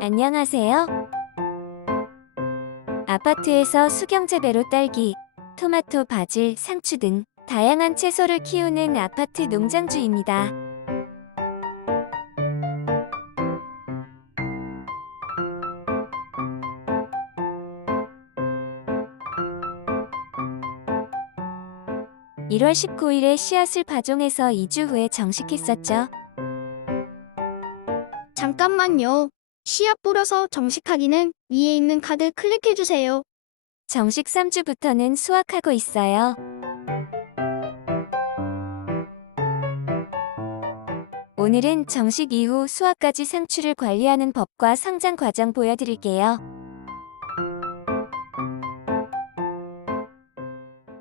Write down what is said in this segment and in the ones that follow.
안녕하세요. 아파트에서 수경재배로 딸기, 토마토, 바질, 상추 등 다양한 채소를 키우는 아파트 농장주입니다. (1월 19일에) 씨앗을 파종해서 (2주) 후에 정식했었죠. 잠깐만요. 씨앗 뿌려서 정식하기는 위에 있는 카드 클릭해주세요. 정식 3주부터는 수확하고 있어요. 오늘은 정식 이후 수확까지 상추를 관리하는 법과 성장 과정 보여드릴게요.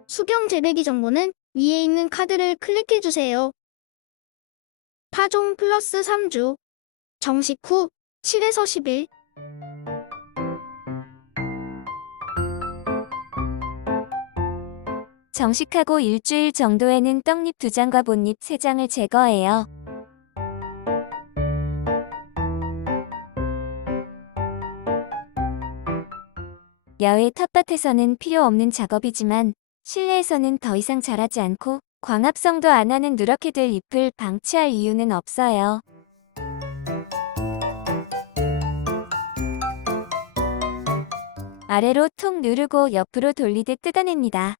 수경 재배기 정보는 위에 있는 카드를 클릭해주세요. 파종 플러스 3주. 정식 후 7에서 10일. 정식하고 일주일 정도에는 떡잎 두 장과 본잎 세 장을 제거해요. 야외 텃밭에서는 필요 없는 작업이지만 실내에서는 더 이상 자라지 않고 광합성도 안 하는 누렇게 될 잎을 방치할 이유는 없어요. 아래로 툭 누르고 옆으로 돌리듯 뜯어냅니다.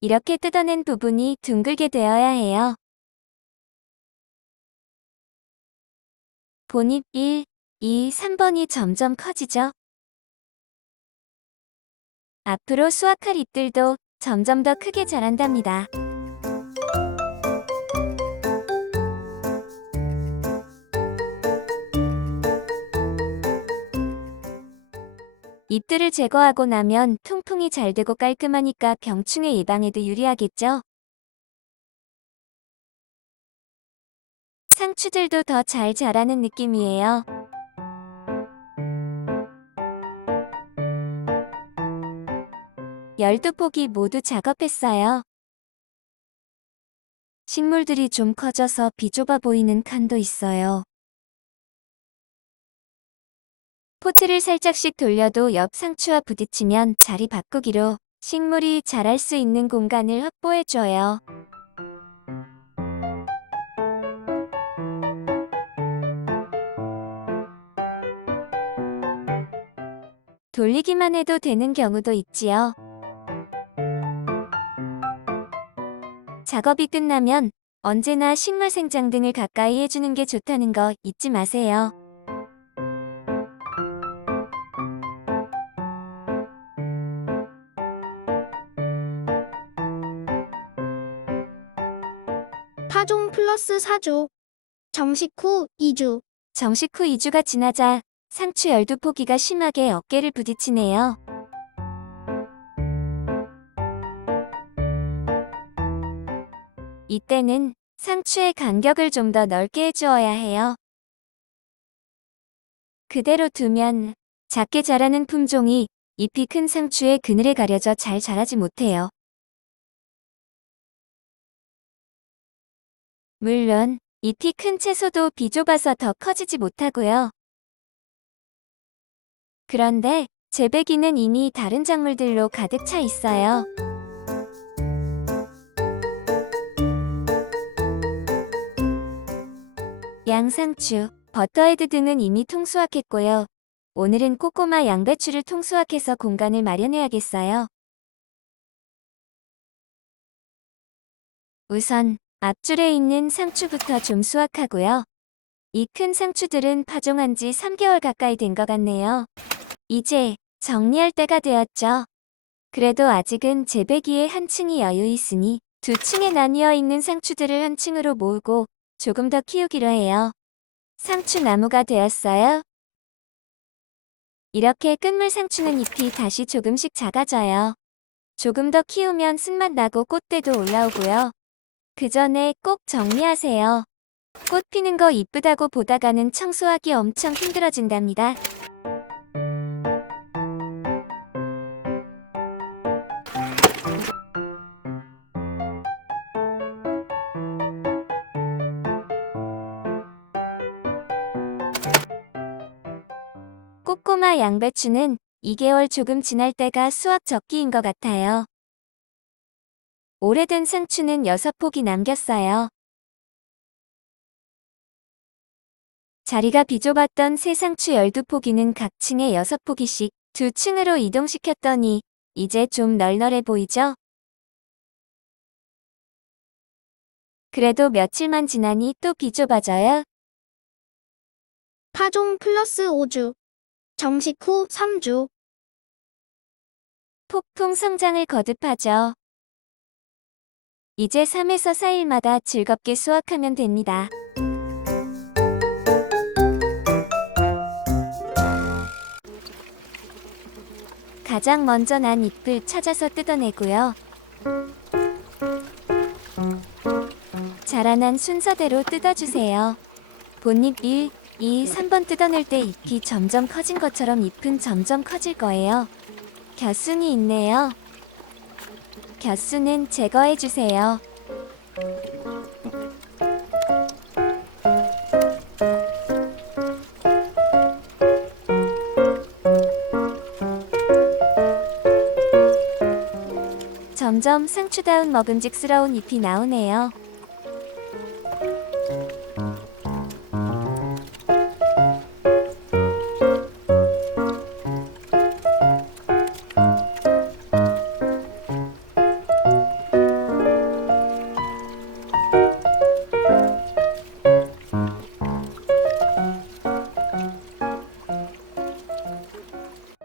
이렇게 뜯어낸 부분이 둥글게 되어야 해요. 본잎 1, 2, 3번이 점점 커지죠. 앞으로 수확할 잎들도 점점 더 크게 자란답니다. 잎들을 제거하고 나면 통풍이 잘 되고 깔끔하니까 병충해 예방에도 유리하겠죠? 상추들도 더 잘 자라는 느낌이에요. 열두 폭이 모두 작업했어요. 식물들이 좀 커져서 비좁아 보이는 칸도 있어요. 포트를 살짝씩 돌려도 옆 상추와 부딪히면 자리 바꾸기로 식물이 자랄 수 있는 공간을 확보해줘요. 돌리기만 해도 되는 경우도 있지요. 작업이 끝나면 언제나 식물 생장 등을 가까이 해주는 게 좋다는 거 잊지 마세요. 파종 플러스 4주. 정식 후 2주. 정식 후 2주가 지나자 상추 열두 포기가 심하게 어깨를 부딪히네요. 이때는 상추의 간격을 좀 더 넓게 해주어야 해요. 그대로 두면 작게 자라는 품종이 잎이 큰 상추의 그늘에 가려져 잘 자라지 못해요. 물론 잎이 큰 채소도 비좁아서 더 커지지 못하고요. 그런데 재배기는 이미 다른 작물들로 가득 차 있어요. 양상추, 버터헤드 등은 이미 통수확했고요. 오늘은 꼬꼬마 양배추를 통수확해서 공간을 마련해야겠어요. 우선 앞줄에 있는 상추부터 좀 수확하고요. 이 큰 상추들은 파종한 지 3개월 가까이 된 것 같네요. 이제 정리할 때가 되었죠. 그래도 아직은 재배기에 한 층이 여유 있으니 두 층에 나뉘어 있는 상추들을 한 층으로 모으고 조금 더 키우기로 해요. 상추 나무가 되었어요. 이렇게 끝물 상추는 잎이 다시 조금씩 작아져요. 조금 더 키우면 쓴맛 나고 꽃대도 올라오고요. 그 전에 꼭 정리하세요. 꽃 피는 거 이쁘다고 보다가는 청소하기 엄청 힘들어진답니다. 꼬마 양배추는 2개월 조금 지날 때가 수확 적기인 것 같아요. 오래된 상추는 6폭이 남겼어요. 자리가 비좁았던 새 상추 12포기는 각 층에 6포기씩 두 층으로 이동시켰더니 이제 좀 널널해 보이죠? 그래도 며칠만 지나니 또 비좁아져요. 파종 플러스 5주. 정식 후 3주. 폭풍 성장을 거듭하죠. 이제 3에서 4일마다 즐겁게 수확하면 됩니다. 가장 먼저 난 잎을 찾아서 뜯어내고요. 자라난 순서대로 뜯어주세요. 본잎 1, 2, 3번 뜯어낼 때 잎이 점점 커진 것처럼 잎은 점점 커질 거예요. 겨순이 있네요. 겨순은 제거해 주세요. 점점 상추다운 먹음직스러운 잎이 나오네요.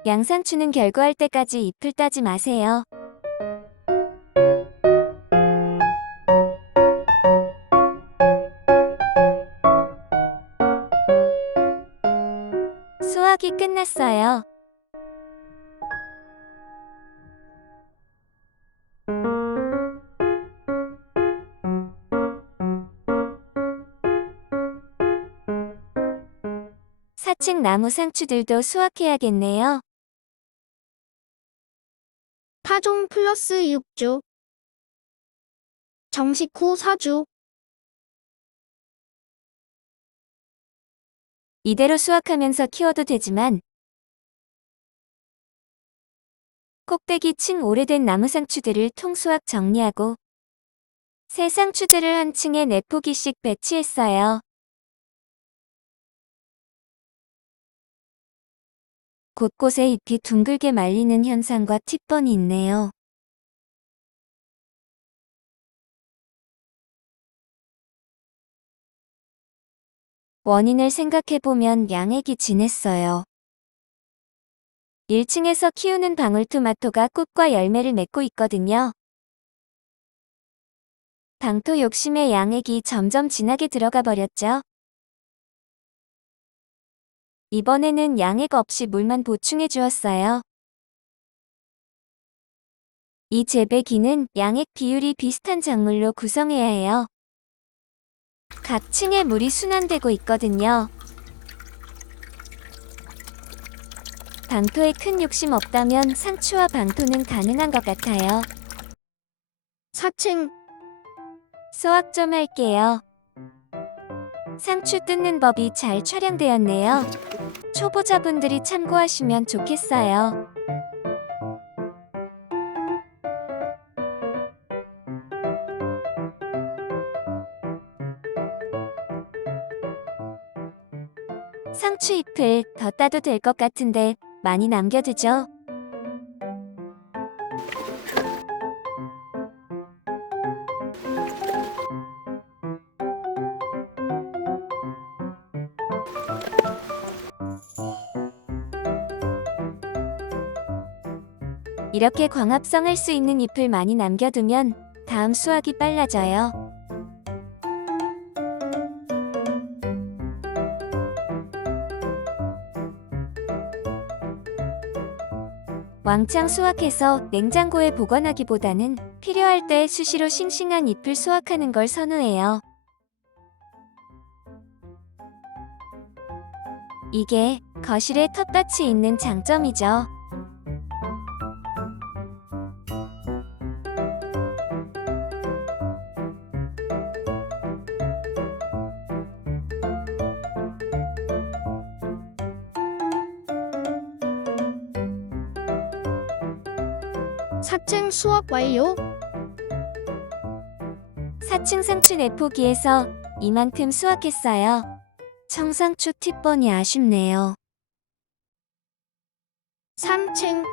양상추는 결구할 때까지 잎을 따지 마세요. 수확이 끝났어요. 사층 나무 상추들도 수확해야겠네요. 파종 플러스 6주. 정식 후 4주. 이대로 수확하면서 키워도 되지만 꼭대기 층 오래된 나무 상추들을 통수확 정리하고 새 상추들을 한 층에 네 포기씩 배치했어요. 곳곳에 잎이 둥글게 말리는 현상과 팁번이 있네요. 원인을 생각해보면 양액이 진했어요. 1층에서 키우는 방울토마토가 꽃과 열매를 맺고 있거든요. 방토 욕심에 양액이 점점 진하게 들어가 버렸죠. 이번에는 양액 없이 물만 보충해 주었어요. 이 재배기는 양액 비율이 비슷한 작물로 구성해야 해요. 각 층에 물이 순환되고 있거든요. 방토에 큰 욕심 없다면 상추와 방토는 가능한 것 같아요. 4층. 수확 좀 할게요. 상추 뜯는 법이 잘 촬영되었네요. 초보자분들이 참고하시면 좋겠어요. 상추 잎을 더 따도 될 것 같은데 많이 남겨두죠. 이렇게 광합성할 수 있는 잎을 많이 남겨두면 다음 수확이 빨라져요. 왕창 수확해서 냉장고에 보관하기보다는 필요할 때 수시로 싱싱한 잎을 수확하는 걸 선호해요. 이게 거실에 텃밭이 있는 장점이죠. 4층 수업 완료. 4층 상추 내포기에서 이만큼 수확했어요. 청상추 팁번이 아쉽네요. 3층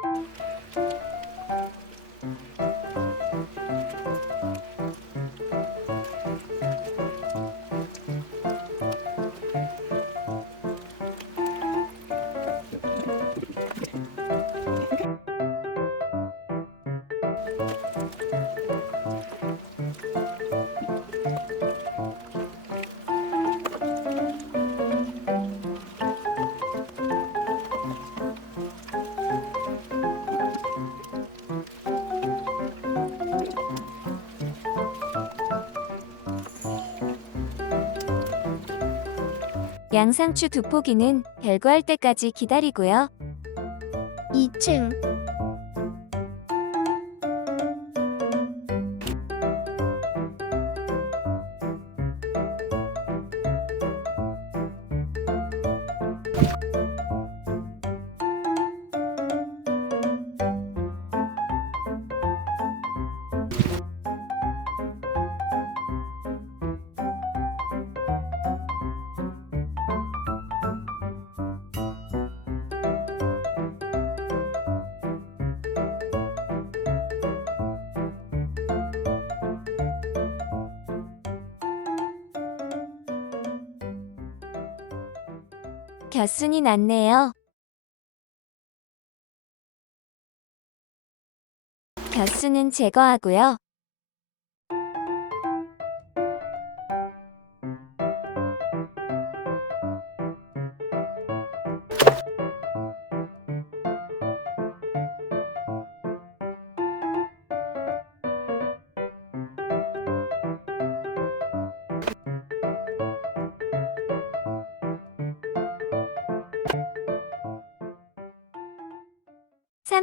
양상추 두 포기는 별거할 때까지 기다리고요. 2층 겨순이 났네요. 겨순은 제거하고요.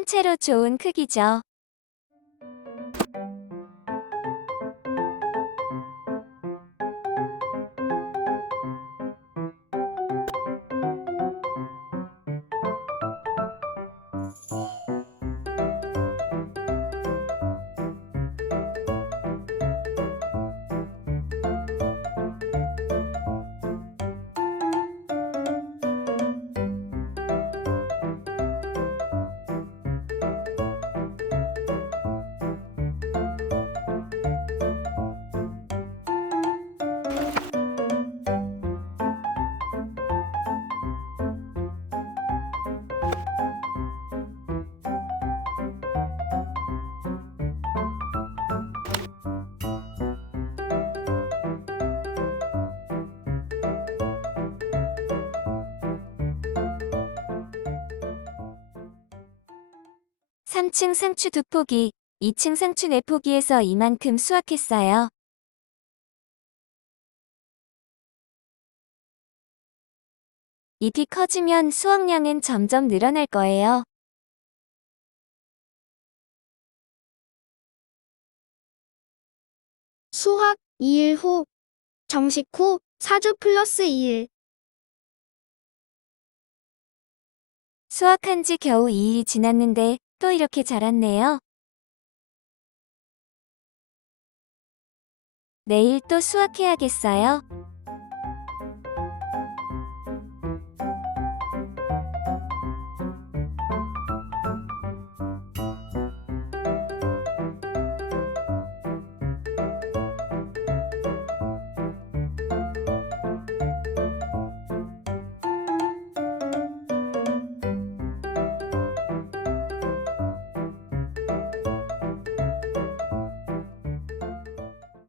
삼채로 좋은 크기죠. 삼층 상추 두 포기, 2층 상추 네 포기에서 이만큼 수확했어요. 잎이 커지면 수확량은 점점 늘어날 거예요. 수학 2일 후 정식 후 4주 플러스 2일 수확한 지 겨우 2일이 지났는데 또 이렇게 자랐네요. 내일 또 수확해야겠어요.